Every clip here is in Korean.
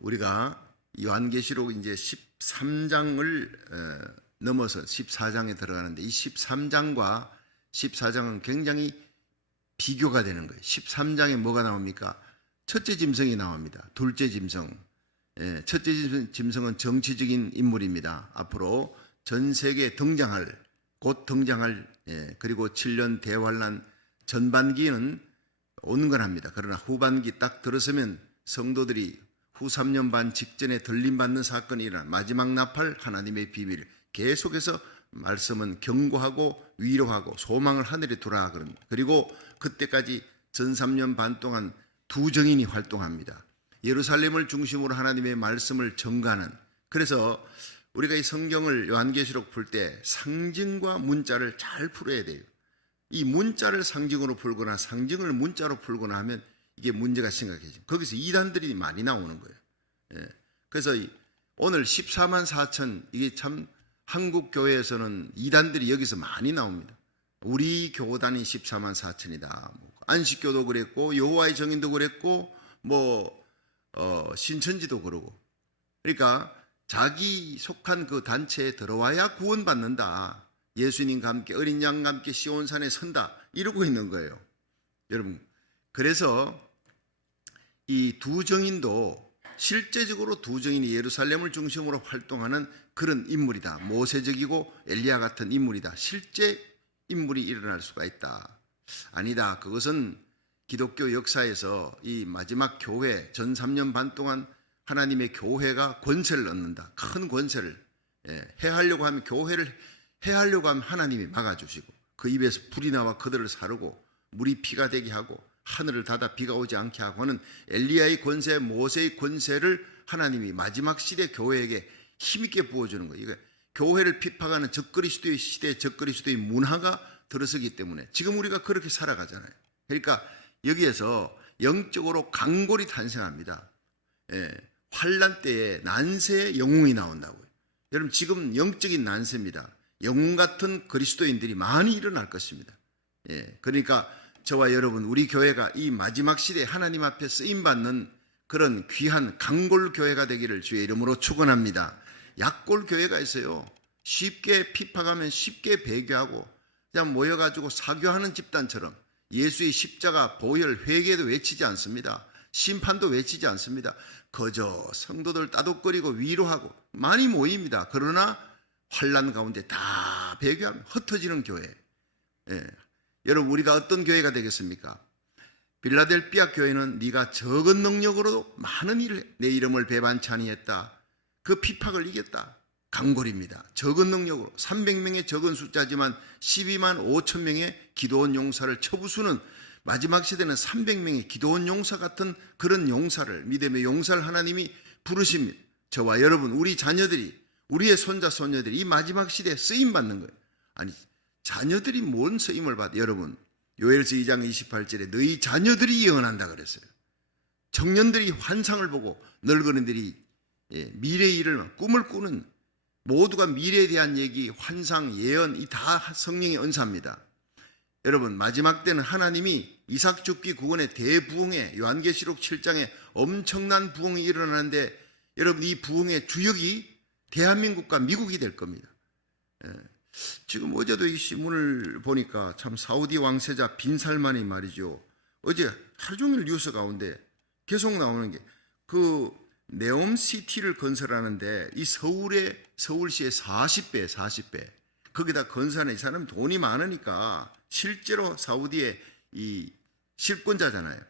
우리가 요한계시록 이제 13장을 넘어서 14장에 들어가는데 이 13장과 14장은 굉장히 비교가 되는 거예요. 13장에 뭐가 나옵니까? 첫째 짐승이 나옵니다. 둘째 짐승. 첫째 짐승은 정치적인 인물입니다. 앞으로 전 세계에 곧 등장할 그리고 7년 대환란 전반기는 온건합니다. 그러나 후반기 딱 들어서면 성도들이 후 3년 반 직전에 들림받는 사건이 일어나 마지막 나팔 하나님의 비밀 계속해서 말씀은 경고하고 위로하고 소망을 하늘에 두라 그럽니다. 그리고 그때까지 전 3년 반 동안 두 정인이 활동합니다. 예루살렘을 중심으로 하나님의 말씀을 전가하는. 그래서 우리가 이 성경을 요한계시록 풀 때 상징과 문자를 잘 풀어야 돼요. 이 문자를 상징으로 풀거나 상징을 문자로 풀거나 하면 이게 문제가 심각해지죠. 거기서 이단들이 많이 나오는 거예요. 그래서 오늘 14만 4천 이게 참 한국 교회에서는 이단들이 여기서 많이 나옵니다. 우리 교단이 14만 4천이다. 안식교도 그랬고 여호와의 정인도 그랬고 신천지도 그러고. 그러니까 자기 속한 그 단체에 들어와야 구원받는다. 예수님과 함께 어린 양과 함께 시온산에 선다. 이러고 있는 거예요. 여러분, 그래서 이 두 정인도 실제적으로 두 정인이 예루살렘을 중심으로 활동하는 그런 인물이다. 모세적이고 엘리야 같은 인물이다. 실제 인물이 일어날 수가 있다. 아니다. 그것은 기독교 역사에서 이 마지막 교회 전 3년 반 동안 하나님의 교회가 권세를 얻는다. 큰 권세를 해하려고 하면 교회를 해하려고 하면 하나님이 막아주시고 그 입에서 불이 나와 그들을 사르고 물이 피가 되게 하고 하늘을 닫아 비가 오지 않게 하고 하는 엘리야의 권세, 모세의 권세를 하나님이 마지막 시대 교회에게 힘있게 부어주는 거예요. 이거 교회를 핍박하는 적그리스도의 시대의 적그리스도의 문화가 들어서기 때문에 지금 우리가 그렇게 살아가잖아요. 그러니까 여기에서 영적으로 강골이 탄생합니다. 환란 때에 난세의 영웅이 나온다고요. 여러분 지금 영적인 난세입니다. 영웅 같은 그리스도인들이 많이 일어날 것입니다. 그러니까 저와 여러분 우리 교회가 이 마지막 시대에 하나님 앞에 쓰임받는 그런 귀한 강골 교회가 되기를 주의 이름으로 축원합니다. 약골 교회가 있어요. 쉽게 핍박하면 쉽게 배교하고 그냥 모여가지고 사교하는 집단처럼 예수의 십자가 보혈 회개도 외치지 않습니다. 심판도 외치지 않습니다. 그저 성도들 따독거리고 위로하고 많이 모입니다. 그러나 환난 가운데 다 배교하면 흩어지는 교회. 여러분 우리가 어떤 교회가 되겠습니까? 빌라델피아 교회는 네가 적은 능력으로도 많은 일을 내 이름을 배반치 했다. 그 핍박을 이겼다. 강골입니다. 적은 능력으로 300명의 적은 숫자지만 12만 5천 명의 기도원 용사를 처부수는 마지막 시대는 300명의 기도원 용사 같은 그런 용사를 믿음의 용사를 하나님이 부르십니다. 저와 여러분 우리 자녀들이 우리의 손자 손녀들이 이 마지막 시대에 쓰임받는 거예요. 아니 자녀들이 뭔 쓰임을 받아? 여러분 요엘서 2장 28절에 너희 자녀들이 예언한다 그랬어요. 청년들이 환상을 보고 늙은이들이 미래의 일을 꿈을 꾸는 모두가 미래에 대한 얘기, 환상, 예언 이 다 성령의 은사입니다. 여러분 마지막 때는 하나님이 이삭 죽기 구원의 대부흥에 요한계시록 7장에 엄청난 부흥이 일어나는데 여러분 이 부흥의 주역이 대한민국과 미국이 될 겁니다. 지금 어제도 이 신문을 보니까 참 사우디 왕세자 빈살만이 말이죠. 어제 하루 종일 뉴스 가운데 계속 나오는 게 그 네옴시티를 건설하는데 이 서울시의 40배 거기다 건설하는 이 사람은 돈이 많으니까 실제로 사우디의 이 실권자잖아요.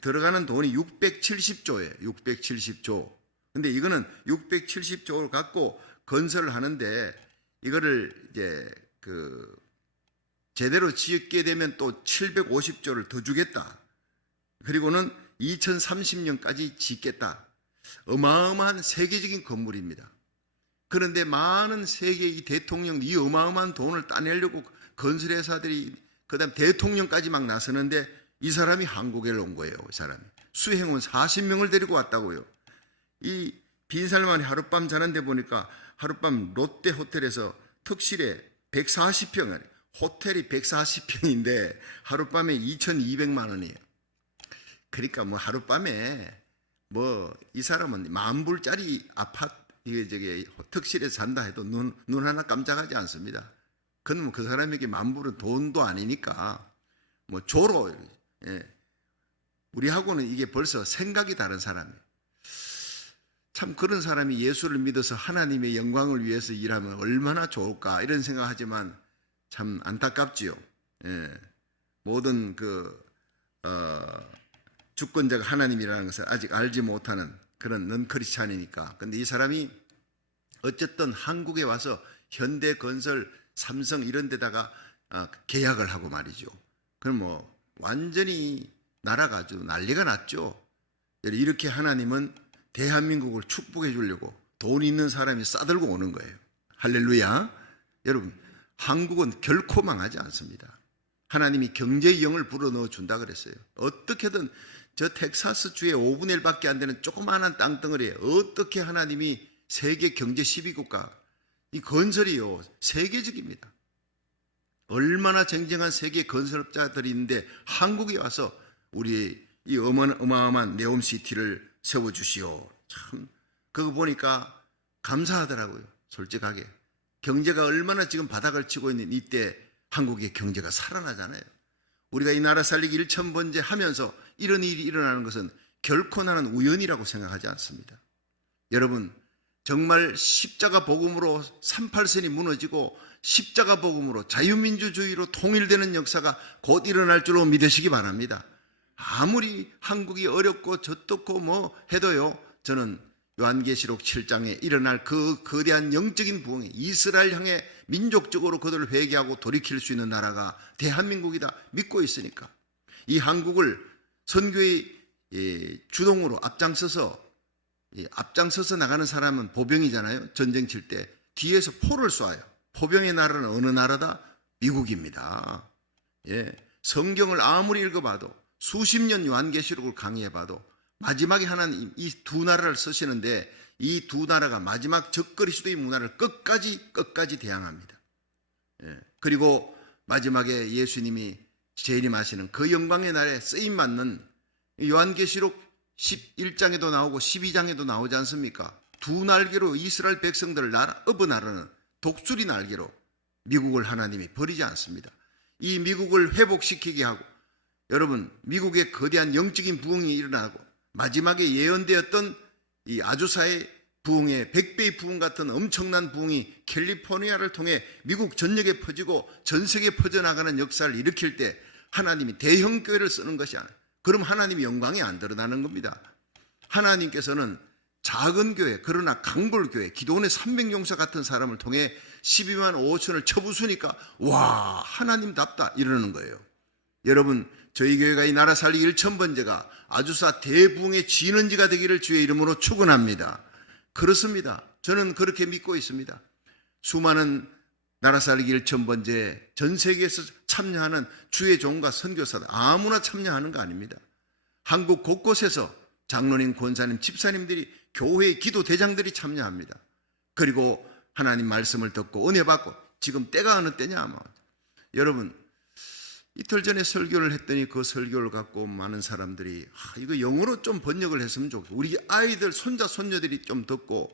들어가는 돈이 670조예요. 670조. 근데 이거는 670조를 갖고 건설을 하는데 이거를 이제 제대로 짓게 되면 또 750조를 더 주겠다. 그리고는 2030년까지 짓겠다. 어마어마한 세계적인 건물입니다. 그런데 많은 세계의 대통령 이 어마어마한 돈을 따내려고 건설회사들이 그다음 대통령까지 막 나서는데 이 사람이 한국에 온 거예요. 이 사람이 수행원 40명을 데리고 왔다고요. 이 빈살만이 하룻밤 자는데 보니까 하룻밤 롯데 호텔에서 특실에 140평, 호텔이 140평인데 하룻밤에 2,200만 원이에요. 그러니까 뭐 하룻밤에 뭐 이 사람은 10,000불짜리 아파트 저기 특실에서 산다 해도 눈 하나 깜짝하지 않습니다. 그러면 그 사람에게 10,000불은 돈도 아니니까 뭐 조로. 예. 우리하고는 이게 벌써 생각이 다른 사람이에요. 참 그런 사람이 예수를 믿어서 하나님의 영광을 위해서 일하면 얼마나 좋을까 이런 생각하지만 참 안타깝지요. 예. 모든 주권자가 하나님이라는 것을 아직 알지 못하는 그런 넌크리스찬이니까. 근데 이 사람이 어쨌든 한국에 와서 현대건설, 삼성 이런 데다가 계약을 하고 말이죠. 그럼 뭐 완전히 나라가 아주 난리가 났죠. 이렇게 하나님은 대한민국을 축복해 주려고 돈 있는 사람이 싸들고 오는 거예요. 할렐루야. 여러분, 한국은 결코 망하지 않습니다. 하나님이 경제의 영을 불어넣어 준다 그랬어요. 어떻게든 저 텍사스 주의 5분의 1밖에 안 되는 조그마한 땅덩어리에 어떻게 하나님이 세계 경제 12국가 이 건설이요 세계적입니다. 얼마나 쟁쟁한 세계 건설업자들이 있는데 한국에 와서 우리 이 어마어마한 네옴시티를 세워주시오. 참 그거 보니까 감사하더라고요. 솔직하게 경제가 얼마나 지금 바닥을 치고 있는 이때 한국의 경제가 살아나잖아요. 우리가 이 나라 살리기 1000번째 하면서 이런 일이 일어나는 것은 결코 나는 우연이라고 생각하지 않습니다. 여러분, 정말 십자가 복음으로 38선이 무너지고 십자가 복음으로 자유민주주의로 통일되는 역사가 곧 일어날 줄로 믿으시기 바랍니다. 아무리 한국이 어렵고 젖덥고 뭐 해도요, 저는 요한계시록 7장에 일어날 그 거대한 영적인 부흥이 이스라엘 향해 민족적으로 그들을 회개하고 돌이킬 수 있는 나라가 대한민국이다 믿고 있으니까 이 한국을 선교의 주동으로 앞장서서 나가는 사람은 보병이잖아요. 전쟁 칠 때 뒤에서 포를 쏴요. 포병의 나라는 어느 나라다? 미국입니다. 예, 성경을 아무리 읽어봐도 수십 년 요한계시록을 강의해봐도 마지막에 하나님 이 두 나라를 쓰시는데 이 두 나라가 마지막 적그리 수도의 문화를 끝까지 대항합니다. 예, 그리고 마지막에 예수님이 재림하시는 그 영광의 날에 쓰임맞는 요한계시록 11장에도 나오고 12장에도 나오지 않습니까? 두 날개로 이스라엘 백성들을 업어나르는 독수리 날개로 미국을 하나님이 버리지 않습니다. 이 미국을 회복시키게 하고 여러분 미국의 거대한 영적인 부흥이 일어나고 마지막에 예언되었던 이 아주사의 부흥의 100배의 부흥 같은 엄청난 부흥이 캘리포니아를 통해 미국 전역에 퍼지고 전 세계에 퍼져나가는 역사를 일으킬 때 하나님이 대형 교회를 쓰는 것이 아니에요. 그럼 하나님의 영광이 안 드러나는 겁니다. 하나님께서는 작은 교회 그러나 강골교회 기도원의 300용사 같은 사람을 통해 12만 5천을 쳐부수니까 와 하나님답다 이러는 거예요. 여러분 저희 교회가 이 나라 살리기 1000번째가 아주사 대부흥의 진원지가 되기를 주의 이름으로 축원합니다. 그렇습니다. 저는 그렇게 믿고 있습니다. 수많은 나라 살리기 1000번째 전 세계에서 참여하는 주의 종과 선교사들 아무나 참여하는 거 아닙니다. 한국 곳곳에서 장로님, 권사님, 집사님들이 교회의 기도 대장들이 참여합니다. 그리고 하나님 말씀을 듣고 은혜 받고 지금 때가 어느 때냐 아마. 여러분 이틀 전에 설교를 했더니 그 설교를 갖고 많은 사람들이 이거 영어로 좀 번역을 했으면 좋겠고 우리 아이들 손자 손녀들이 좀 듣고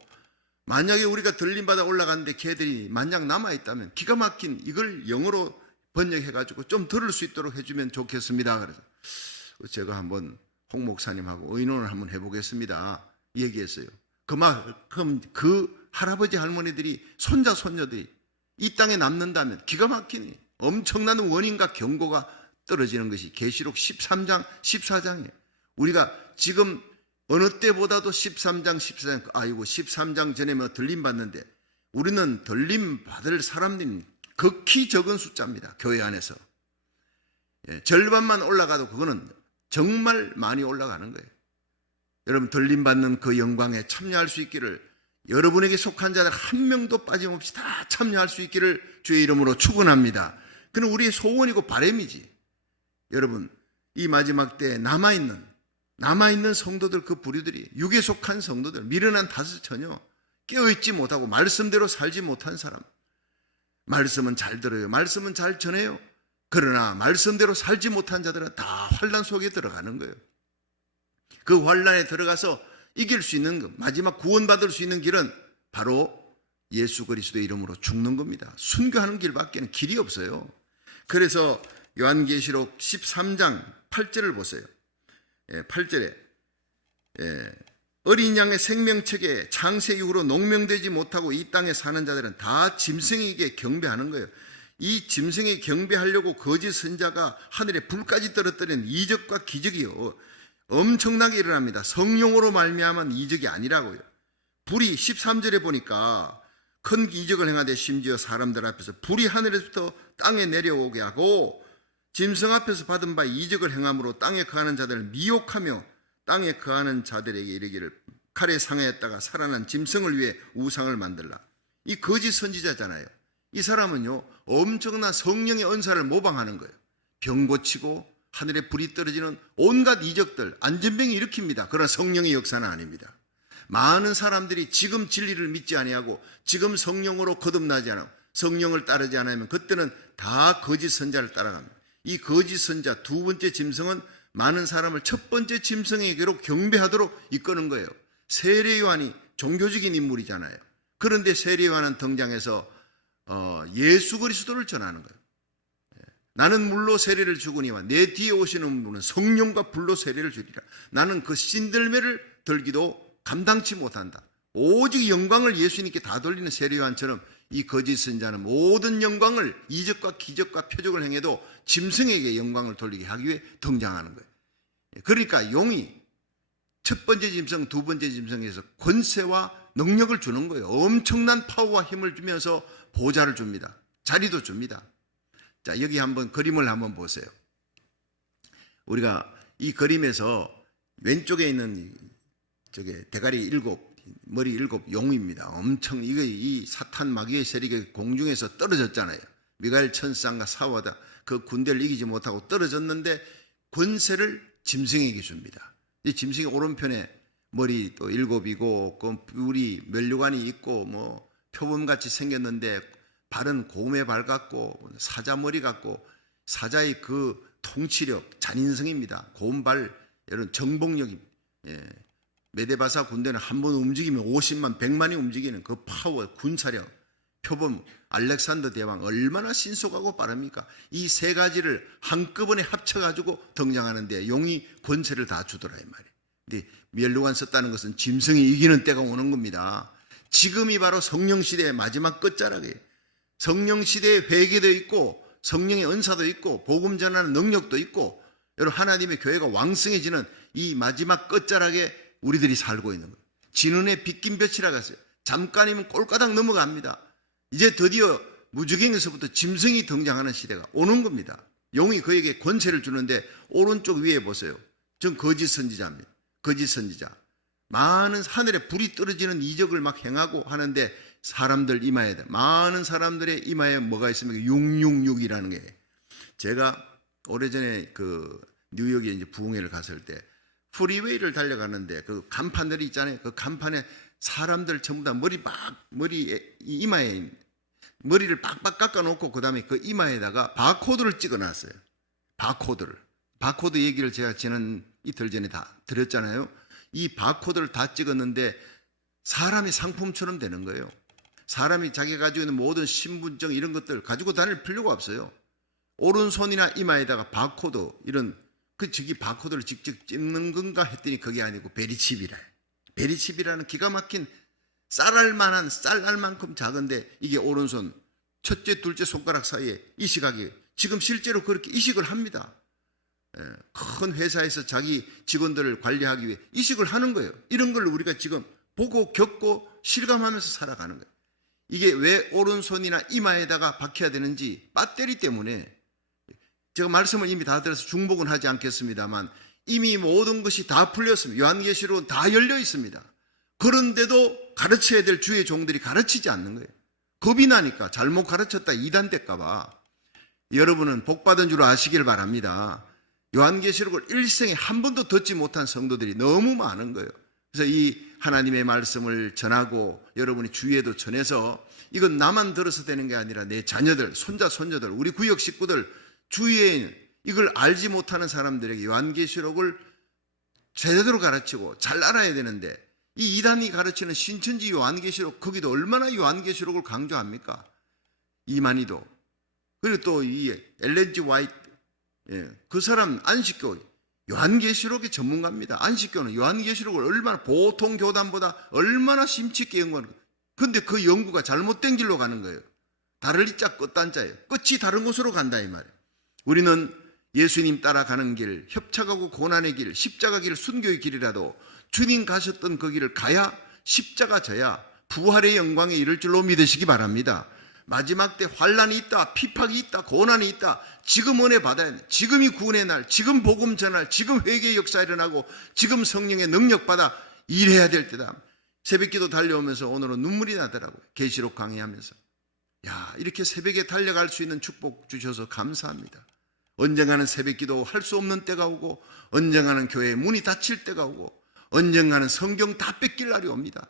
만약에 우리가 들림받아 올라갔는데 걔들이 만약 남아있다면 기가 막힌 이걸 영어로 번역해가지고 좀 들을 수 있도록 해주면 좋겠습니다. 그래서 제가 한번 홍 목사님하고 의논을 한번 해보겠습니다 얘기했어요. 그럼 그 할아버지 할머니들이 손자 손녀들이 이 땅에 남는다면 기가 막히니 엄청난 원인과 경고가 떨어지는 것이 계시록 13장 14장이에요 우리가 지금 어느 때보다도 13장 14장 아이고 13장 전에 뭐 들림 받는데 우리는 들림 받을 사람들이 극히 적은 숫자입니다. 교회 안에서 절반만 올라가도 그거는 정말 많이 올라가는 거예요. 여러분 들림 받는 그 영광에 참여할 수 있기를 여러분에게 속한 자들 한 명도 빠짐없이 다 참여할 수 있기를 주의 이름으로 축원합니다. 그는 우리의 소원이고 바람이지. 여러분 이 마지막 때에 남아있는 성도들 그 부류들이 육에 속한 성도들 미련한 다섯 처녀 깨어있지 못하고 말씀대로 살지 못한 사람 말씀은 잘 들어요. 말씀은 잘 전해요. 그러나 말씀대로 살지 못한 자들은 다 환난 속에 들어가는 거예요. 그 환난에 들어가서 이길 수 있는 것, 마지막 구원받을 수 있는 길은 바로 예수 그리스도의 이름으로 죽는 겁니다. 순교하는 길밖에는 길이 없어요. 그래서 요한계시록 13장 8절을 보세요. 8절에 어린 양의 생명책에 창세 이후로 농명되지 못하고 이 땅에 사는 자들은 다 짐승에게 경배하는 거예요. 이 짐승에 경배하려고 거짓 선자가 하늘에 불까지 떨어뜨리는 이적과 기적이요 엄청나게 일어납니다. 성령으로 말미암은 이적이 아니라고요. 불이 13절에 보니까 큰 이적을 행하되 심지어 사람들 앞에서 불이 하늘에서부터 땅에 내려오게 하고 짐승 앞에서 받은 바 이적을 행함으로 땅에 거하는 자들을 미혹하며 땅에 거하는 자들에게 이르기를 칼에 상하였다가 살아난 짐승을 위해 우상을 만들라. 이 거짓 선지자잖아요. 이 사람은요 엄청난 성령의 은사를 모방하는 거예요. 병 고치고 하늘에 불이 떨어지는 온갖 이적들, 안전병이 일으킵니다. 그러나 성령의 역사는 아닙니다. 많은 사람들이 지금 진리를 믿지 아니하고 지금 성령으로 거듭나지 않고 성령을 따르지 않으면 그때는 다 거짓 선자를 따라갑니다. 이 거짓 선자 두 번째 짐승은 많은 사람을 첫 번째 짐승에게로 경배하도록 이끄는 거예요. 세례 요한이 종교적인 인물이잖아요. 그런데 세례 요한은 등장해서 예수 그리스도를 전하는 거예요. 나는 물로 세례를 주거니와 내 뒤에 오시는 분은 성령과 불로 세례를 주리라. 나는 그 신들매를 들기도 감당치 못한다. 오직 영광을 예수님께 다 돌리는 세례 요한처럼 이 거짓 선자는 모든 영광을 이적과 기적과 표적을 행해도 짐승에게 영광을 돌리게 하기 위해 등장하는 거예요. 그러니까 용이 첫 번째 짐승, 두 번째 짐승에서 권세와 능력을 주는 거예요. 엄청난 파워와 힘을 주면서 보좌를 줍니다. 자리도 줍니다. 자, 여기 한번 그림을 한번 보세요. 우리가 이 그림에서 왼쪽에 있는 저게 대가리 7, 머리 7 용입니다. 엄청 이 사탄 마귀의 세력이 공중에서 떨어졌잖아요. 미가엘 천상과 사와다 그 군대를 이기지 못하고 떨어졌는데 권세를 짐승에게 줍니다. 이 짐승의 오른편에 머리 또 7이고 그 뿔이 면류관이 있고 뭐 표범같이 생겼는데 발은 곰의 발 같고 사자 머리 같고 사자의 그 통치력 잔인성입니다. 곰발 이런 정복력이 메데바사 군대는 한 번 움직이면 50만 100만이 움직이는 그 파워 군사력 표범 알렉산더 대왕 얼마나 신속하고 빠릅니까? 이 세 가지를 한꺼번에 합쳐가지고 등장하는데 용이 권세를 다 주더라 이 말이에요. 근데 멸류관 썼다는 것은 짐승이 이기는 때가 오는 겁니다. 지금이 바로 성령시대의 마지막 끝자락이에요. 성령시대에 회개도 있고 성령의 은사도 있고 복음 전하는 능력도 있고 여러분 하나님의 교회가 왕성해지는 이 마지막 끝자락에 우리들이 살고 있는 거예요. 진은의 빗긴 볕이라고 했어요. 잠깐이면 꼴까닥 넘어갑니다. 이제 드디어 무주경에서부터 짐승이 등장하는 시대가 오는 겁니다. 용이 그에게 권세를 주는데 오른쪽 위에 보세요. 전 거짓 선지자입니다. 거짓 선지자. 많은 하늘에 불이 떨어지는 이적을 막 행하고 하는데 사람들 이마에 많은 사람들의 이마에 뭐가 있습니까? 666이라는 게. 제가 오래전에 그 뉴욕에 이제 부흥회를 갔을 때 프리웨이를 달려가는데 그 간판들이 있잖아요. 그 간판에 사람들 전부 다 머리 이마에 머리를 빡빡 깎아놓고 그 다음에 그 이마에다가 바코드를 찍어놨어요. 바코드 얘기를 제가 지난 이틀 전에 다 드렸잖아요. 이 바코드를 다 찍었는데 사람이 상품처럼 되는 거예요. 사람이 자기가 가지고 있는 모든 신분증 이런 것들 가지고 다닐 필요가 없어요. 오른손이나 이마에다가 바코드 이런 저기 바코드를 직접 찍는 건가 했더니 그게 아니고 베리칩이라. 베리칩이라는 기가 막힌 쌀알만한 쌀알만큼 작은데 이게 오른손 첫째 둘째 손가락 사이에 이식하기 지금 실제로 그렇게 이식을 합니다. 큰 회사에서 자기 직원들을 관리하기 위해 이식을 하는 거예요. 이런 걸 우리가 지금 보고 겪고 실감하면서 살아가는 거예요. 이게 왜 오른손이나 이마에다가 박혀야 되는지 배터리 때문에 제가 말씀을 이미 다 들어서 중복은 하지 않겠습니다만 이미 모든 것이 다 풀렸습니다. 요한계시록은 다 열려 있습니다. 그런데도 가르쳐야 될 주의 종들이 가르치지 않는 거예요. 겁이 나니까 잘못 가르쳤다 이단 될까 봐. 여러분은 복받은 줄 아시길 바랍니다. 요한계시록을 일생에 한 번도 듣지 못한 성도들이 너무 많은 거예요. 그래서 이 하나님의 말씀을 전하고 여러분이 주위에도 전해서 이건 나만 들어서 되는 게 아니라 내 자녀들, 손자, 손녀들, 우리 구역 식구들 주위에 이걸 알지 못하는 사람들에게 요한계시록을 제대로 가르치고 잘 알아야 되는데 이 이단이 가르치는 신천지 요한계시록, 거기도 얼마나 요한계시록을 강조합니까? 이만희도. 그리고 또 이 엘렌 G 화이트, 그 사람 안식교 요한계시록의 전문가입니다. 안식교는 요한계시록을 얼마나 보통 교단보다 얼마나 심취 있게 연구하는 거예요. 근데 그 연구가 잘못된 길로 가는 거예요. 다를 이자 끝단자예요. 끝이 다른 곳으로 간다 이 말이에요. 우리는 예수님 따라가는 길, 협착하고 고난의 길, 십자가 길, 순교의 길이라도 주님 가셨던 그 길을 가야 십자가 져야 부활의 영광에 이를 줄로 믿으시기 바랍니다. 마지막 때 환난이 있다, 핍박이 있다, 고난이 있다. 지금 은혜 받아야 돼. 지금이 구원의 날, 지금 복음 전할, 지금 회개의 역사 일어나고 지금 성령의 능력 받아 일해야 될 때다. 새벽기도 달려오면서 오늘은 눈물이 나더라고요. 계시록 강의하면서. 야, 이렇게 새벽에 달려갈 수 있는 축복 주셔서 감사합니다. 언젠가는 새벽기도 할 수 없는 때가 오고, 언젠가는 교회의 문이 닫힐 때가 오고, 언젠가는 성경 다 뺏길 날이 옵니다.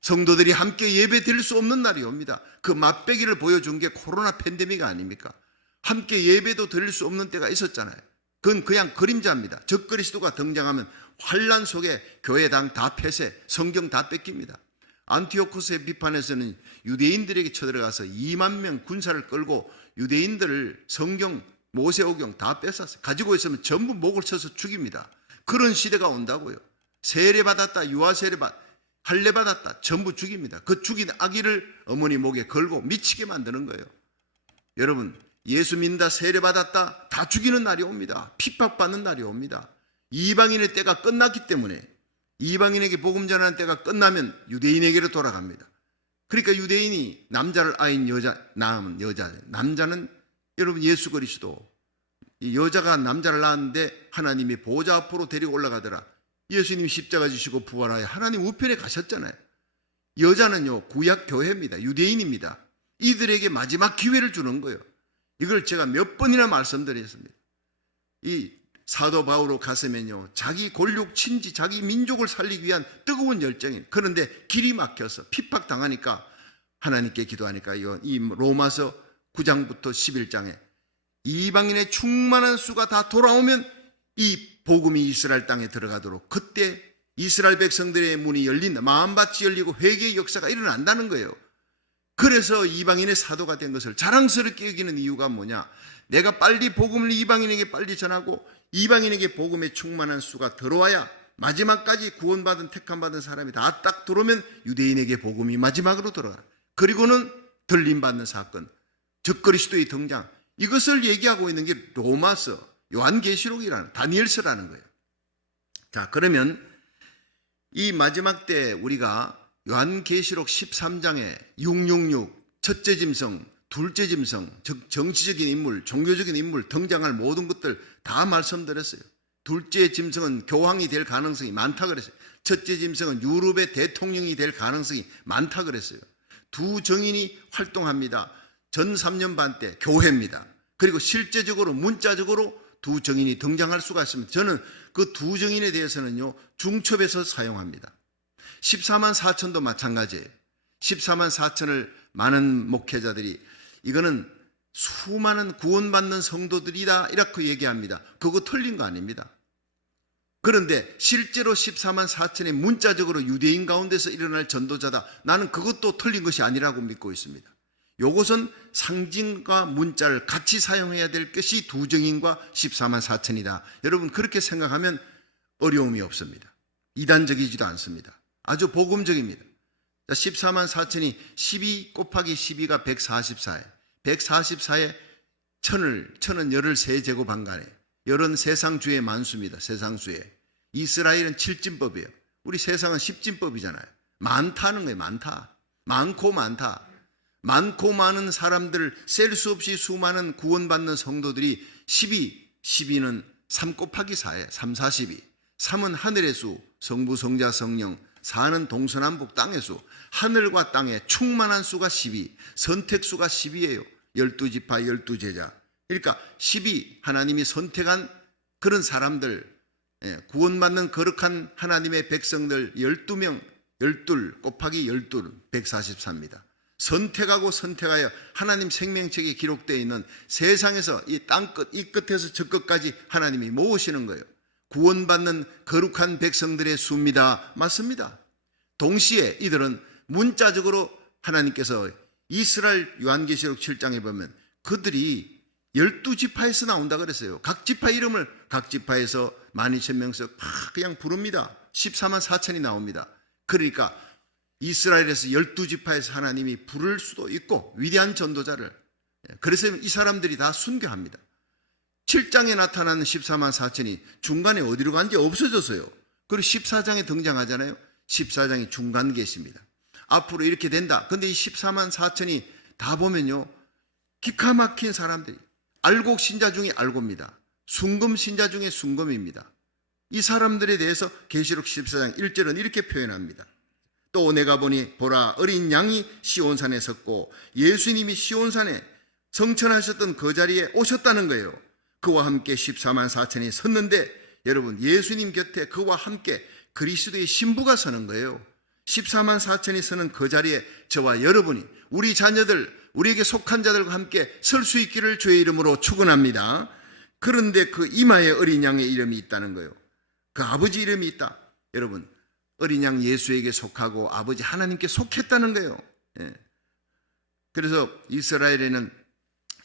성도들이 함께 예배 드릴 수 없는 날이 옵니다. 그 맛배기를 보여준 게 코로나 팬데믹 아닙니까? 함께 예배도 드릴 수 없는 때가 있었잖아요. 그건 그냥 그림자입니다. 적그리스도가 등장하면 환란 속에 교회당 다 폐쇄, 성경 다 뺏깁니다. 안티오쿠스의 비판에서는 유대인들에게 쳐들어가서 2만 명 군사를 끌고 유대인들을 성경, 모세오경 다 뺏었어요. 가지고 있으면 전부 목을 쳐서 죽입니다. 그런 시대가 온다고요. 세례받았다, 유아세례받았다, 할례받았다, 전부 죽입니다. 그 죽인 아기를 어머니 목에 걸고 미치게 만드는 거예요. 여러분, 예수 믿는다, 세례받았다, 다 죽이는 날이 옵니다. 핍박받는 날이 옵니다. 이방인의 때가 끝났기 때문에, 이방인에게 복음 전하는 때가 끝나면 유대인에게로 돌아갑니다. 그러니까 유대인이 남자를 아인 낳으면 여자, 남자는 여러분 예수 그리스도, 이 여자가 남자를 낳았는데 하나님이 보좌 앞으로 데리고 올라가더라. 예수님이 십자가 지시고 부활하여 하나님 우편에 가셨잖아요. 여자는요, 구약 교회입니다. 유대인입니다. 이들에게 마지막 기회를 주는 거예요. 이걸 제가 몇 번이나 말씀드렸습니다. 이 사도 바울로 갔으면요, 자기 골육 친지, 자기 민족을 살리기 위한 뜨거운 열정이에요. 그런데 길이 막혀서 핍박당하니까 하나님께 기도하니까 이 로마서 9장부터 11장에 이방인의 충만한 수가 다 돌아오면 이 복음이 이스라엘 땅에 들어가도록, 그때 이스라엘 백성들의 문이 열린다, 마음밭이 열리고 회개의 역사가 일어난다는 거예요. 그래서 이방인의 사도가 된 것을 자랑스럽게 여기는 이유가 뭐냐? 내가 빨리 복음을 이방인에게 빨리 전하고 이방인에게 복음의 충만한 수가 들어와야 마지막까지 구원받은 택함받은 사람이 다 딱 들어오면 유대인에게 복음이 마지막으로 들어가라. 그리고는 들림받는 사건, 적그리스도의 등장, 이것을 얘기하고 있는 게 로마서, 요한계시록이라는, 다니엘서라는 거예요. 자, 그러면 이 마지막 때 우리가 요한계시록 13장에 666, 첫째 짐승, 둘째 짐승, 즉 정치적인 인물, 종교적인 인물 등장할 모든 것들 다 말씀드렸어요. 둘째 짐승은 교황이 될 가능성이 많다 그랬어요. 첫째 짐승은 유럽의 대통령이 될 가능성이 많다 그랬어요. 두 정인이 활동합니다. 전 3년 반 때 교회입니다. 그리고 실제적으로 문자적으로 두 정인이 등장할 수가 있습니다. 저는 그 두 정인에 대해서는요, 중첩에서 사용합니다. 14만 4천도 마찬가지예요. 14만 4천을 많은 목회자들이 이거는 수많은 구원받는 성도들이다 이렇게 얘기합니다. 그거 틀린 거 아닙니다. 그런데 실제로 14만 4천의 문자적으로 유대인 가운데서 일어날 전도자다, 나는 그것도 틀린 것이 아니라고 믿고 있습니다. 이것은 상징과 문자를 같이 사용해야 될 것이 두 정인과 14만 4천이다. 여러분 그렇게 생각하면 어려움이 없습니다. 이단적이지도 않습니다. 아주 복음적입니다. 14만 4천이 12 곱하기 12가 144예요. 144에 천은 열을 세제곱한간에, 열은 세상주의 만수입니다. 세상수에. 이스라엘은 7진법이에요. 우리 세상은 10진법이잖아요. 많다는 거예요. 많다. 많고 많다. 많고 많은 사람들, 셀 수 없이 수많은 구원받는 성도들이 12는 3 곱하기 4예요. 3, 4, 12. 3은 하늘의 수, 성부, 성자, 성령. 4는 동서남북 땅의 수. 하늘과 땅에 충만한 수가 12, 선택수가 12예요. 12지파 12제자. 그러니까 12, 하나님이 선택한 그런 사람들, 구원받는 거룩한 하나님의 백성들 12명, 12 곱하기 12, 144입니다. 선택하고 선택하여 하나님 생명책에 기록되어 있는 세상에서 이 땅끝, 이 끝에서 저 끝까지 하나님이 모으시는 거예요. 구원받는 거룩한 백성들의 수입니다. 맞습니다. 동시에 이들은 문자적으로 하나님께서 이스라엘 요한계시록 7장에 보면 그들이 12지파에서 나온다 그랬어요. 각 지파 이름을 각 지파에서 12,000명씩 그냥 부릅니다. 14만 4천이 나옵니다. 그러니까 이스라엘에서 12지파에서 하나님이 부를 수도 있고 위대한 전도자를, 그래서 이 사람들이 다 순교합니다. 7장에 나타나는 14만 4천이 중간에 어디로 간지 없어졌어요. 그리고 14장에 등장하잖아요. 14장이 중간 계십니다. 앞으로 이렇게 된다. 근데 이 14만 4천이 다 보면요, 기가 막힌 사람들이, 알곡 신자 중에 알고입니다. 순금 신자 중에 순금입니다. 이 사람들에 대해서 계시록 14장 1절은 이렇게 표현합니다. 또 내가 보니 보라, 어린 양이 시온산에 섰고 예수님이 시온산에 성천하셨던 그 자리에 오셨다는 거예요. 그와 함께 14만 4천이 섰는데, 여러분, 예수님 곁에 그와 함께 그리스도의 신부가 서는 거예요. 14만 4천이 서는 그 자리에 저와 여러분이, 우리 자녀들, 우리에게 속한 자들과 함께 설 수 있기를 주의 이름으로 축원합니다. 그런데 그 이마에 어린 양의 이름이 있다는 거예요. 그 아버지 이름이 있다. 여러분, 어린 양 예수에게 속하고 아버지 하나님께 속했다는 거예요. 그래서 이스라엘에는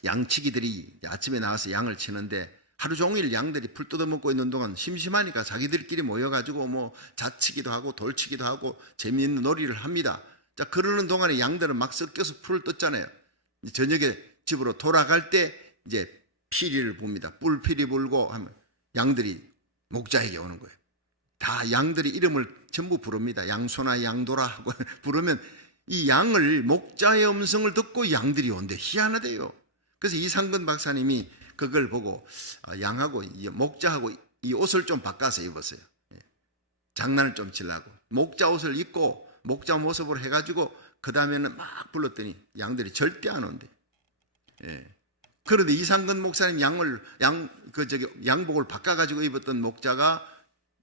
양치기들이 아침에 나와서 양을 치는데 하루 종일 양들이 풀 뜯어먹고 있는 동안 심심하니까 자기들끼리 모여가지고 뭐 자치기도 하고 돌치기도 하고 재미있는 놀이를 합니다. 자, 그러는 동안에 양들은 막 섞여서 풀을 뜯잖아요. 저녁에 집으로 돌아갈 때 이제 피리를 붑니다. 뿔피리 불고 하면 양들이 목자에게 오는 거예요. 다 양들이 이름을 전부 부릅니다. 양소나 양도라 하고 부르면 이 양을, 목자의 음성을 듣고 양들이 온대. 희한하대요. 그래서 이상근 박사님이 그걸 보고 양하고 목자하고 이 옷을 좀 바꿔서 입었어요. 장난을 좀 치려고 목자 옷을 입고 목자 모습으로 해가지고 그 다음에는 막 불렀더니 양들이 절대 안 온대. 그런데 이상근 목사님 양복을 바꿔가지고 입었던 목자가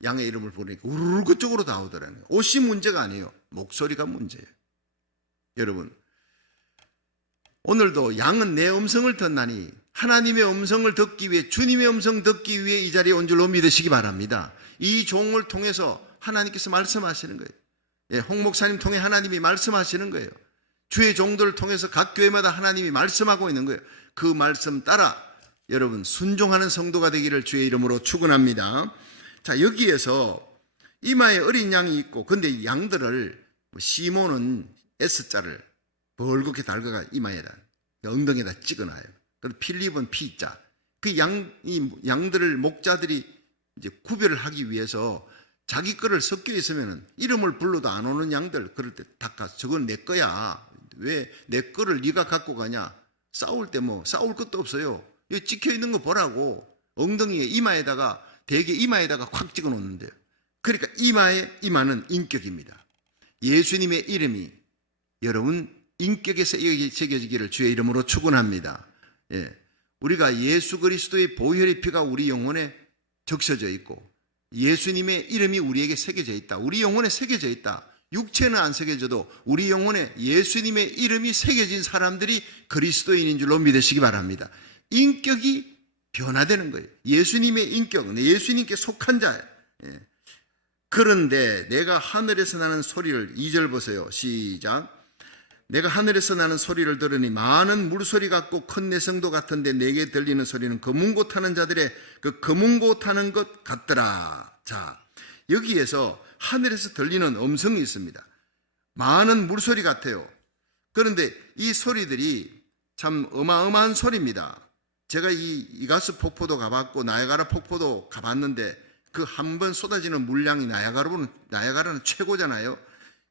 양의 이름을 부르니까 우르르 그쪽으로 다 오더라는 거예요. 옷이 문제가 아니에요. 목소리가 문제예요. 여러분, 오늘도 양은 내 음성을 듣나니 하나님의 음성을 듣기 위해, 주님의 음성 듣기 위해 이 자리에 온 줄로 믿으시기 바랍니다. 이 종을 통해서 하나님께서 말씀하시는 거예요. 홍 목사님 통해 하나님이 말씀하시는 거예요. 주의 종들을 통해서 각 교회마다 하나님이 말씀하고 있는 거예요. 그 말씀 따라 여러분 순종하는 성도가 되기를 주의 이름으로 축원합니다. 자, 여기에서 이마에 어린 양이 있고, 근데 양들을 시몬은 S자를 벌겋게 달거가 이마에다, 엉덩이에다 찍어놔요. 그리고 필립은 P자. 그 양들을 목자들이 이제 구별을 하기 위해서 자기 거를 섞여 있으면 이름을 불러도 안 오는 양들, 그럴 때 닦아서 저건 내 거야. 왜 내 거를 네가 갖고 가냐? 싸울 때 뭐 싸울 것도 없어요. 여기 찍혀 있는 거 보라고. 엉덩이에 이마에다가, 대개 이마에다가 콱 찍어 놓는데요. 그러니까 이마는 인격입니다. 예수님의 이름이 여러분 인격에 새겨지기를 주의 이름으로 축원합니다. 우리가 예수 그리스도의 보혈의 피가 우리 영혼에 적셔져 있고 예수님의 이름이 우리에게 새겨져 있다. 우리 영혼에 새겨져 있다. 육체는 안 새겨져도 우리 영혼에 예수님의 이름이 새겨진 사람들이 그리스도인인 줄로 믿으시기 바랍니다. 인격이 변화되는 거예요. 예수님의 인격은 예수님께 속한 자예요. 그런데 내가 하늘에서 나는 소리를, 2절 보세요. 시작. 내가 하늘에서 나는 소리를 들으니 많은 물소리 같고 큰 내성도 같은데 내게 들리는 소리는 검은고 타는 자들의 그 검은고 타는 것 같더라. 자, 여기에서 하늘에서 들리는 음성이 있습니다. 많은 물소리 같아요. 그런데 이 소리들이 참 어마어마한 소리입니다. 제가 이 이가스 폭포도 가봤고 나야가라 폭포도 가봤는데 그 한 번 쏟아지는 물량이 나야가라는 최고잖아요.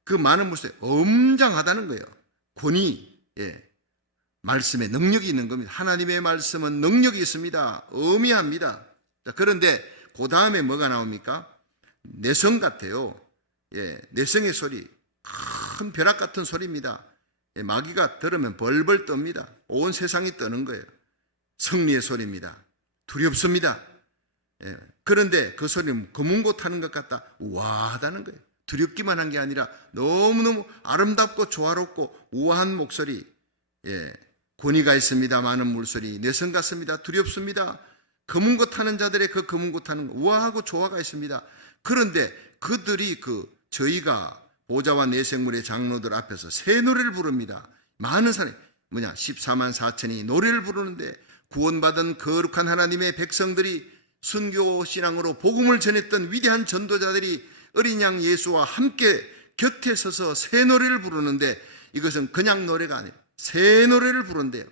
그 많은 물소리 엄장하다는 거예요. 권위, 말씀에 능력이 있는 겁니다. 하나님의 말씀은 능력이 있습니다. 어미합니다. 그런데 그 다음에 뭐가 나옵니까? 내성 같아요. 내성의 소리, 큰 벼락 같은 소리입니다. 마귀가 들으면 벌벌 떱니다. 온 세상이 떠는 거예요. 승리의 소리입니다. 두렵습니다. 그런데 그 소리는 검은고 타는 것 같다. 우아하다는 거예요. 두렵기만 한 게 아니라 너무너무 아름답고 조화롭고 우아한 목소리. 권위가 있습니다. 많은 물소리. 내성 같습니다. 두렵습니다. 검은고 타는 자들의 그 검은고 타는 거, 우아하고 조화가 있습니다. 그런데 그들이 저희가 보좌와 네 생물의 장로들 앞에서 새 노래를 부릅니다. 많은 사람이 14만 4천이 노래를 부르는데 구원받은 거룩한 하나님의 백성들이 순교 신앙으로 복음을 전했던 위대한 전도자들이 어린 양 예수와 함께 곁에 서서 새 노래를 부르는데 이것은 그냥 노래가 아니에요. 새 노래를 부른대요.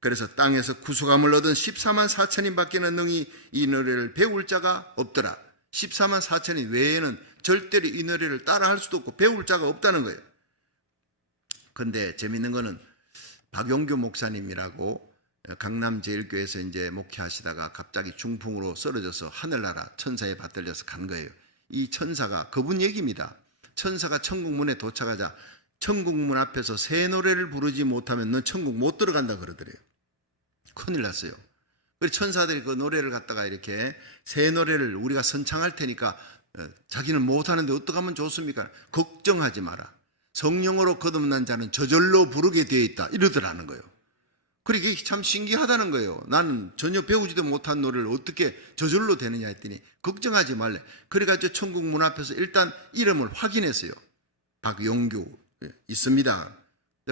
그래서 땅에서 구속함을 얻은 14만 4천인 밖에는 능히 이 노래를 배울 자가 없더라. 14만 4천인 외에는 절대로 이 노래를 따라할 수도 없고 배울 자가 없다는 거예요. 근데 재밌는 거는 박용규 목사님이라고 강남제일교회에서 이제 목회하시다가 갑자기 중풍으로 쓰러져서 하늘나라 천사에 받들려서 간 거예요. 이 천사가 그분 얘기입니다. 천사가 천국문에 도착하자 천국문 앞에서 새 노래를 부르지 못하면 넌 천국 못 들어간다 그러더래요. 큰일 났어요. 그래서 천사들이 그 노래를 갖다가 이렇게 새 노래를 우리가 선창할 테니까 자기는 못하는데 어떡하면 좋습니까? 걱정하지 마라. 성령으로 거듭난 자는 저절로 부르게 되어 있다 이러더라는 거예요. 그게 참 신기하다는 거예요. 나는 전혀 배우지도 못한 노래를 어떻게 저절로 되느냐 했더니 걱정하지 말래. 그래가지고 천국 문 앞에서 일단 이름을 확인했어요. 박용규 있습니다.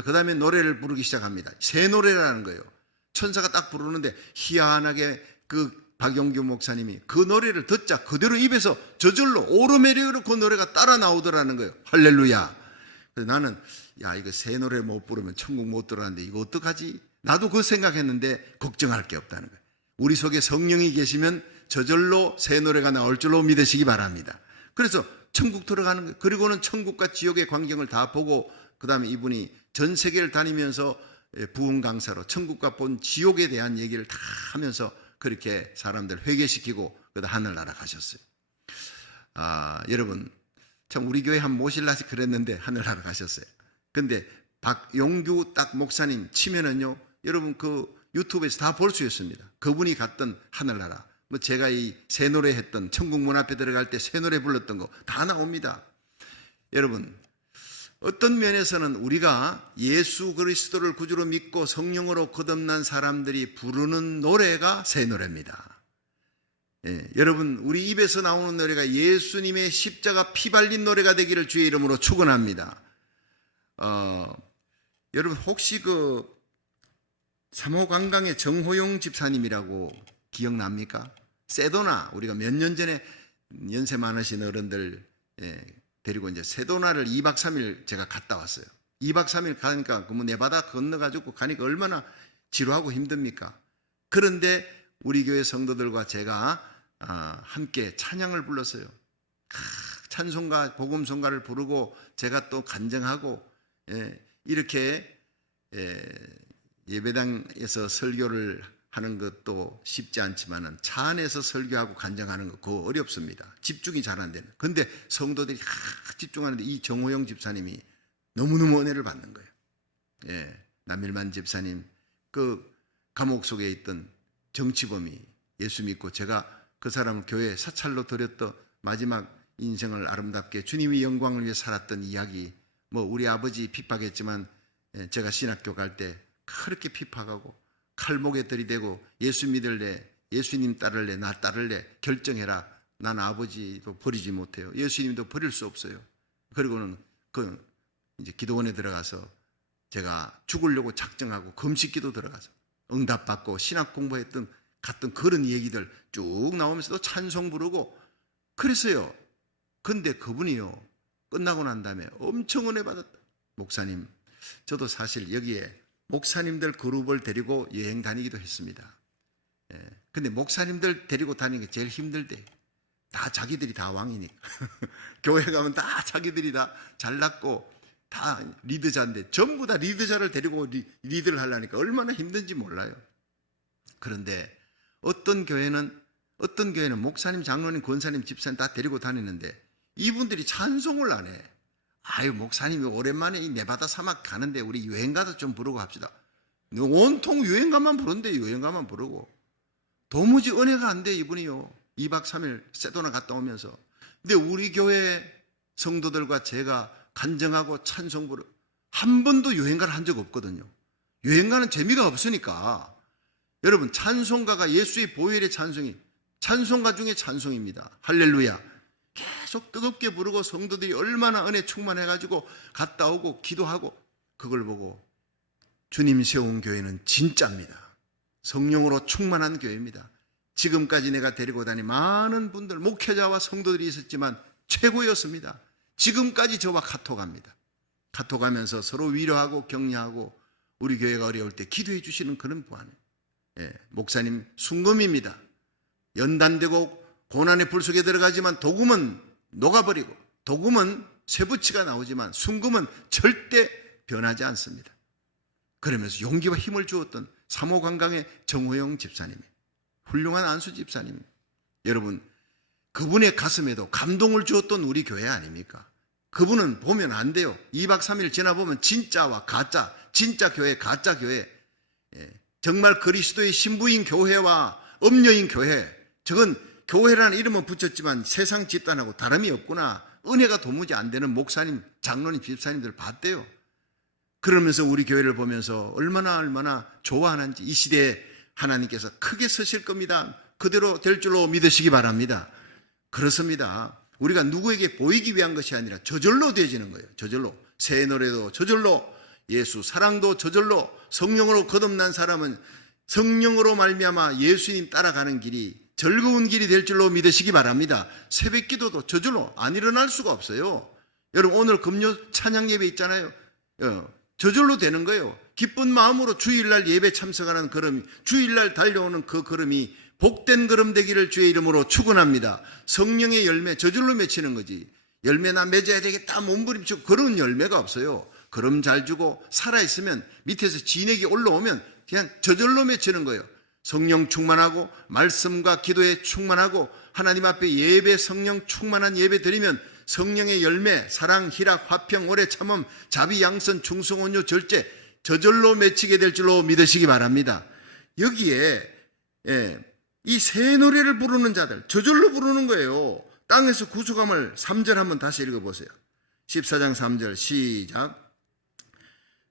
그 다음에 노래를 부르기 시작합니다. 새 노래라는 거예요. 천사가 딱 부르는데 희한하게 그 박용규 목사님이 그 노래를 듣자 그대로 입에서 저절로 오르메리어로 그 노래가 따라 나오더라는 거예요. 할렐루야. 그래서 나는 이거 새 노래 못 부르면 천국 못 들어가는데 이거 어떡하지? 나도 그 생각했는데 걱정할 게 없다는 거예요. 우리 속에 성령이 계시면 저절로 새 노래가 나올 줄로 믿으시기 바랍니다. 그래서 천국 들어가는 거예요. 그리고는 천국과 지옥의 광경을 다 보고 그 다음에 이분이 전 세계를 다니면서 부흥 강사로 천국과 본 지옥에 대한 얘기를 다 하면서 그렇게 사람들 회개시키고 그다음 하늘나라 가셨어요. 여러분 참 우리 교회 한번 모실라시 그랬는데 하늘나라 가셨어요. 근데 박용규 딱 목사님 치면은요 여러분 그 유튜브에서 다 볼 수 있습니다. 그분이 갔던 하늘나라 제가 이 새 노래 했던 천국문 앞에 들어갈 때 새 노래 불렀던 거 다 나옵니다. 여러분 어떤 면에서는 우리가 예수 그리스도를 구주로 믿고 성령으로 거듭난 사람들이 부르는 노래가 새 노래입니다. 여러분 우리 입에서 나오는 노래가 예수님의 십자가 피 발린 노래가 되기를 주의 이름으로 축원합니다. 여러분 혹시 그 3호 관광의 정호용 집사님이라고 기억납니까? 세도나 우리가 몇 년 전에 연세 많으신 어른들 데리고 이제 세도나를 2박 3일 제가 갔다 왔어요. 2박 3일 가니까 그 네바다 건너가지고 가니까 얼마나 지루하고 힘듭니까? 그런데 우리 교회 성도들과 제가 함께 찬양을 불렀어요. 찬송가, 복음송가를 부르고 제가 또 간증하고 이렇게 예배당에서 설교를 하는 것도 쉽지 않지만은 차 안에서 설교하고 간증하는 거 그거 어렵습니다. 집중이 잘 안 되는. 근데 성도들이 집중하는데 이 정호영 집사님이 너무너무 은혜를 받는 거예요. 남일만 집사님 그 감옥 속에 있던 정치범이 예수 믿고 제가 그 사람을 교회에 사찰로 드렸던 마지막 인생을 아름답게 주님의 영광을 위해 살았던 이야기 우리 아버지 핍박했지만 제가 신학교 갈 때 그렇게 핍박하고 칼목에 들이대고 예수 믿을래 예수님 따를래 나 따를래 결정해라. 난 아버지도 버리지 못해요. 예수님도 버릴 수 없어요. 그리고는 이제 기도원에 들어가서 제가 죽으려고 작정하고 금식기도 들어가서 응답받고 신학 공부했던 갔던 그런 얘기들 쭉 나오면서도 찬송 부르고 그랬어요. 근데 그분이요 끝나고 난 다음에 엄청 은혜 받았다. 목사님 저도 사실 여기에 목사님들 그룹을 데리고 여행 다니기도 했습니다. 근데 목사님들 데리고 다니는 게 제일 힘들대. 다 자기들이 다 왕이니까. 교회 가면 다 자기들이 다 잘났고 다 리더자인데 전부 다 리더자를 데리고 리드를 하려니까 얼마나 힘든지 몰라요. 그런데 어떤 교회는 목사님, 장로님, 권사님, 집사님 다 데리고 다니는데 이분들이 찬송을 안 해. 목사님이 오랜만에 이 네바다 사막 가는데 우리 유행가도 좀 부르고 합시다. 온통 유행가만 부른대. 유행가만 부르고 도무지 은혜가 안 돼. 이분이요 2박 3일 세도나 갔다 오면서. 근데 우리 교회 성도들과 제가 간증하고 찬송 부르 한 번도 유행가를 한 적 없거든요. 유행가는 재미가 없으니까. 여러분 찬송가가 예수의 보혈의 찬송이 찬송가 중에 찬송입니다. 할렐루야. 계속 뜨겁게 부르고 성도들이 얼마나 은혜 충만해가지고 갔다 오고 기도하고 그걸 보고 주님 세운 교회는 진짜입니다. 성령으로 충만한 교회입니다. 지금까지 내가 데리고 다닌 많은 분들, 목회자와 성도들이 있었지만 최고였습니다. 지금까지 저와 카톡합니다. 카톡하면서 서로 위로하고 격려하고 우리 교회가 어려울 때 기도해 주시는 그런 부하네요. 목사님 순금입니다. 연단되고 고난의 불 속에 들어가지만 도금은 녹아버리고 도금은 쇠붙이가 나오지만 순금은 절대 변하지 않습니다. 그러면서 용기와 힘을 주었던 3호 관광의 정호영 집사님, 훌륭한 안수 집사님, 여러분 그분의 가슴에도 감동을 주었던 우리 교회 아닙니까? 그분은 보면 안 돼요. 2박 3일 지나보면 진짜와 가짜, 진짜 교회, 가짜 교회, 정말 그리스도의 신부인 교회와 음녀인 교회, 저건 교회라는 이름은 붙였지만 세상 집단하고 다름이 없구나, 은혜가 도무지 안 되는 목사님, 장로님, 집사님들 봤대요. 그러면서 우리 교회를 보면서 얼마나 좋아하는지 이 시대에 하나님께서 크게 서실 겁니다. 그대로 될 줄로 믿으시기 바랍니다. 그렇습니다. 우리가 누구에게 보이기 위한 것이 아니라 저절로 되어지는 거예요. 저절로. 새 노래도 저절로, 예수 사랑도 저절로, 성령으로 거듭난 사람은 성령으로 말미암아 예수님 따라가는 길이 즐거운 길이 될 줄로 믿으시기 바랍니다. 새벽 기도도 저절로 안 일어날 수가 없어요. 여러분 오늘 금요 찬양 예배 있잖아요. 저절로 되는 거예요. 기쁜 마음으로 주일날 예배 참석하는 걸음, 주일날 달려오는 그 걸음이 복된 걸음 되기를 주의 이름으로 축원합니다. 성령의 열매 저절로 맺히는 거지. 열매나 맺어야 되겠다 몸부림치고 그런 열매가 없어요. 걸음 잘 주고 살아있으면 밑에서 진액이 올라오면 그냥 저절로 맺히는 거예요. 성령 충만하고 말씀과 기도에 충만하고 하나님 앞에 예배, 성령 충만한 예배 드리면 성령의 열매, 사랑, 희락, 화평, 오래 참음, 자비, 양선, 충성, 온유, 절제 저절로 맺히게 될 줄로 믿으시기 바랍니다. 여기에 이 새 노래를 부르는 자들 저절로 부르는 거예요. 땅에서 구속함을 3절 한번 다시 읽어보세요. 14장 3절 시작.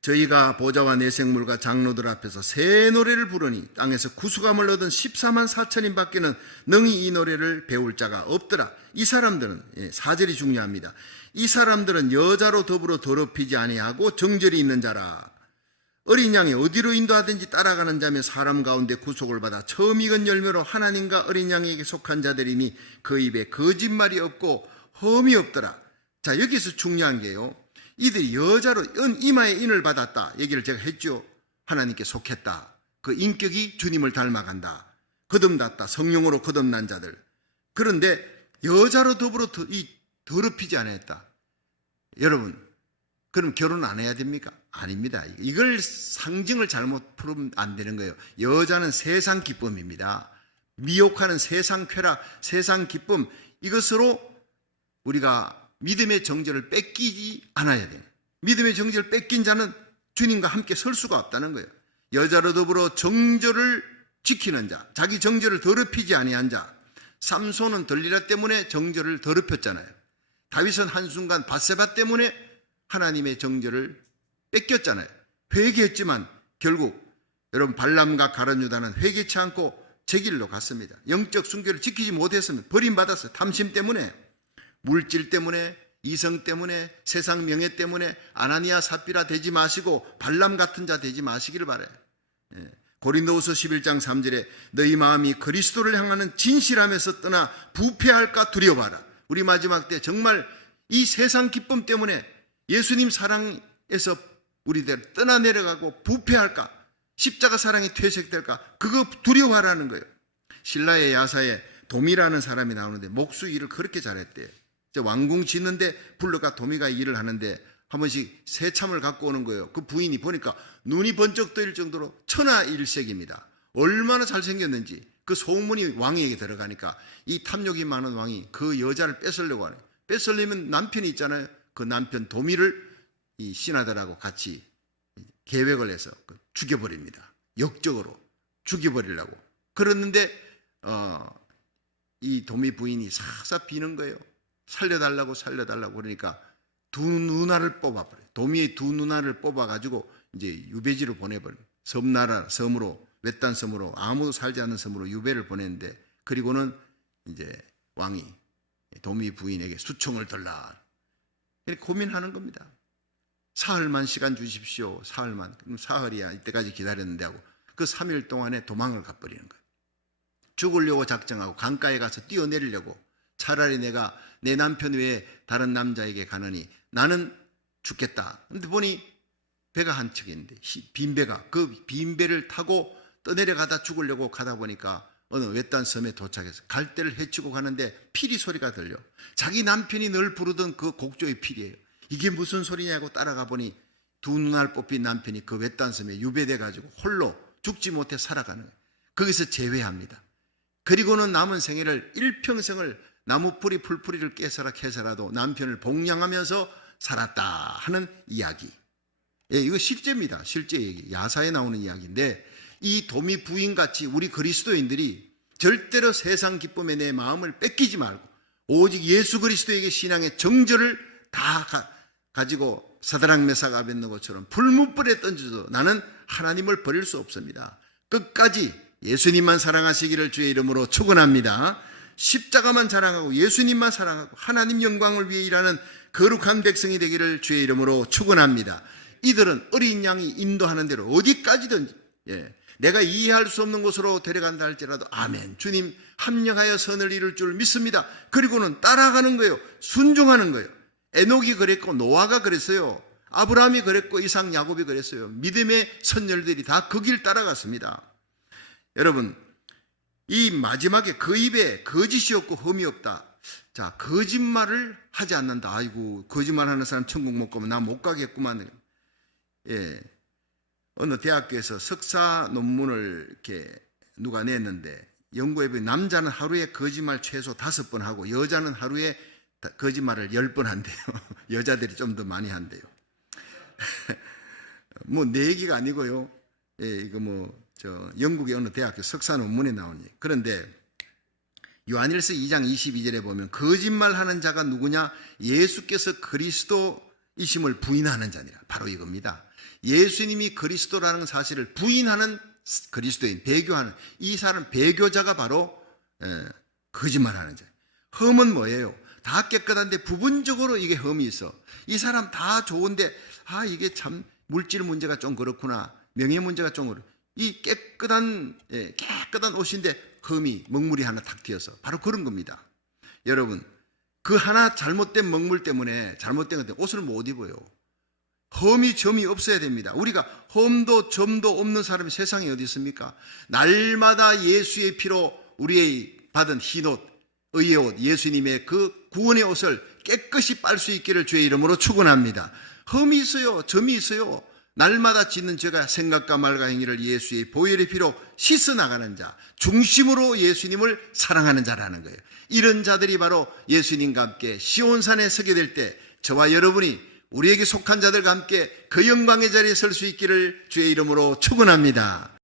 저희가 보좌와 내생물과 장로들 앞에서 새 노래를 부르니 땅에서 구속함을 얻은 14만 4천인 밖에는 능히 이 노래를 배울 자가 없더라. 이 사람들은 4절이 중요합니다. 이 사람들은 여자로 더불어 더럽히지 아니하고 정절이 있는 자라. 어린 양이 어디로 인도하든지 따라가는 자며 사람 가운데 구속을 받아 처음 익은 열매로 하나님과 어린 양에게 속한 자들이니 그 입에 거짓말이 없고 험이 없더라. 자, 여기서 중요한 게요, 이들이 여자로 이마에 인을 받았다 얘기를 제가 했죠. 하나님께 속했다. 그 인격이 주님을 닮아간다. 거듭났다. 성령으로 거듭난 자들. 그런데 여자로 더불어 더럽히지 않았다. 여러분 그럼 결혼 안 해야 됩니까? 아닙니다. 이걸 상징을 잘못 풀으면 안 되는 거예요. 여자는 세상 기쁨입니다. 미혹하는 세상 쾌락, 세상 기쁨, 이것으로 우리가 믿음의 정절을 뺏기지 않아야 돼요. 믿음의 정절을 뺏긴 자는 주님과 함께 설 수가 없다는 거예요. 여자로 더불어 정절을 지키는 자, 자기 정절을 더럽히지 아니한 자. 삼손은 들리라 때문에 정절을 더럽혔잖아요. 다윗은 한순간 밧세바 때문에 하나님의 정절을 뺏겼잖아요. 회개했지만 결국 여러분 발람과 가룟 유다는 회개치 않고 제 길로 갔습니다. 영적 순교를 지키지 못했으면 버림받았어요. 탐심 때문에, 물질 때문에, 이성 때문에, 세상 명예 때문에 아나니아 삽비라 되지 마시고 발람 같은 자 되지 마시기를 바라요. 고린도후서 11장 3절에 너희 마음이 그리스도를 향하는 진실함에서 떠나 부패할까 두려워하라. 우리 마지막 때 정말 이 세상 기쁨 때문에 예수님 사랑에서 우리들 떠나내려가고 부패할까, 십자가 사랑이 퇴색될까, 그거 두려워하라는 거예요. 신라의 야사에 도미라는 사람이 나오는데 목수 일을 그렇게 잘했대요. 왕궁 짓는데 불러가 도미가 일을 하는데 한 번씩 새참을 갖고 오는 거예요. 그 부인이 보니까 눈이 번쩍 뜨일 정도로 천하일색입니다. 얼마나 잘생겼는지. 그 소문이 왕에게 들어가니까 이 탐욕이 많은 왕이 그 여자를 뺏으려고 하네요. 뺏으려면 남편이 있잖아요. 그 남편 도미를 이 신하들하고 같이 계획을 해서 죽여버립니다. 역적으로 죽여버리려고. 그랬는데 이 도미 부인이 싹싹 비는 거예요. 살려달라고 그러니까 두 누나를 뽑아버려요. 도미의 두 누나를 뽑아가지고 이제 유배지로 보내버려요. 섬으로, 외딴 섬으로, 아무도 살지 않는 섬으로 유배를 보냈는데, 그리고는 이제 왕이 도미 부인에게 수총을 들라. 이렇게 고민하는 겁니다. 사흘만 시간 주십시오. 사흘만. 그럼 사흘이야. 이때까지 기다렸는데 하고 그 3일 동안에 도망을 가버리는 거예요. 죽으려고 작정하고 강가에 가서 뛰어내리려고, 차라리 내가 내 남편 외에 다른 남자에게 가느니 나는 죽겠다. 근데 보니 배가 한 척 있는데 빈배가, 그 빈배를 타고 떠내려가다 죽으려고 가다 보니까 어느 외딴 섬에 도착해서 갈대를 헤치고 가는데 피리 소리가 들려. 자기 남편이 늘 부르던 그 곡조의 피리예요. 이게 무슨 소리냐고 따라가 보니 두 눈알 뽑힌 남편이 그 외딴 섬에 유배돼 가지고 홀로 죽지 못해 살아가는 거예요. 거기서 재회합니다. 그리고는 남은 생애를 일평생을 나무뿌리 풀뿌리를 깨서라 캐서라도 남편을 복양하면서 살았다 하는 이야기. 예, 이거 실제입니다. 실제 얘기. 야사에 나오는 이야기인데, 이 도미 부인같이 우리 그리스도인들이 절대로 세상 기쁨에 내 마음을 뺏기지 말고 오직 예수 그리스도에게 신앙의 정절을 다 가지고 사드락 메삭 아벳느고처럼 불문불에 던져도 나는 하나님을 버릴 수 없습니다. 끝까지 예수님만 사랑하시기를 주의 이름으로 축원합니다. 십자가만 자랑하고 예수님만 사랑하고 하나님 영광을 위해 일하는 거룩한 백성이 되기를 주의 이름으로 축원합니다. 이들은 어린 양이 인도하는 대로 어디까지든지, 내가 이해할 수 없는 곳으로 데려간다 할지라도 아멘, 주님 합력하여 선을 이룰 줄 믿습니다. 그리고는 따라가는 거예요. 순종하는 거예요. 에녹이 그랬고 노아가 그랬어요. 아브라함이 그랬고 이삭 야곱이 그랬어요. 믿음의 선열들이 다 그 길 따라갔습니다. 여러분, 이 마지막에 그 입에 거짓이 없고 흠이 없다. 자, 거짓말을 하지 않는다. 아이고, 거짓말하는 사람 천국 못 가면 나 못 가겠구만. 예, 어느 대학교에서 석사 논문을 이렇게 누가 냈는데, 연구해 보니 남자는 하루에 거짓말 최소 5번 하고 여자는 하루에 거짓말을 10번 한대요. 여자들이 좀 더 많이 한대요. 뭐 내 얘기가 아니고요. 예, 이거 영국의 어느 대학교 석사 논문에 나오니. 그런데 요한일서 2장 22절에 보면 거짓말하는 자가 누구냐? 예수께서 그리스도이심을 부인하는 자니라. 바로 이겁니다. 예수님이 그리스도라는 사실을 부인하는 그리스도인, 배교하는 이 사람, 배교자가 바로 거짓말하는 자예요. 흠은 뭐예요? 다 깨끗한데 부분적으로 이게 흠이 있어. 이 사람 다 좋은데 이게 참 물질 문제가 좀 그렇구나, 명예 문제가 좀 그렇구나. 이 깨끗한 옷인데 흠이, 먹물이 하나 탁 튀어서 바로 그런 겁니다. 여러분, 그 하나 잘못된 먹물 때문에, 잘못된 것 때문에 옷을 못 입어요. 흠이 점이 없어야 됩니다. 우리가 흠도 점도 없는 사람이 세상에 어디 있습니까? 날마다 예수의 피로 우리의 받은 흰옷, 의의 옷, 예수님의 그 구원의 옷을 깨끗이 빨 수 있기를 주의 이름으로 축원합니다. 흠이 있어요. 점이 있어요. 날마다 짓는 죄가 생각과 말과 행위를 예수의 보혈의 피로 씻어나가는 자, 중심으로 예수님을 사랑하는 자라는 거예요. 이런 자들이 바로 예수님과 함께 시온산에 서게 될 때 저와 여러분이 우리에게 속한 자들과 함께 그 영광의 자리에 설 수 있기를 주의 이름으로 축원합니다.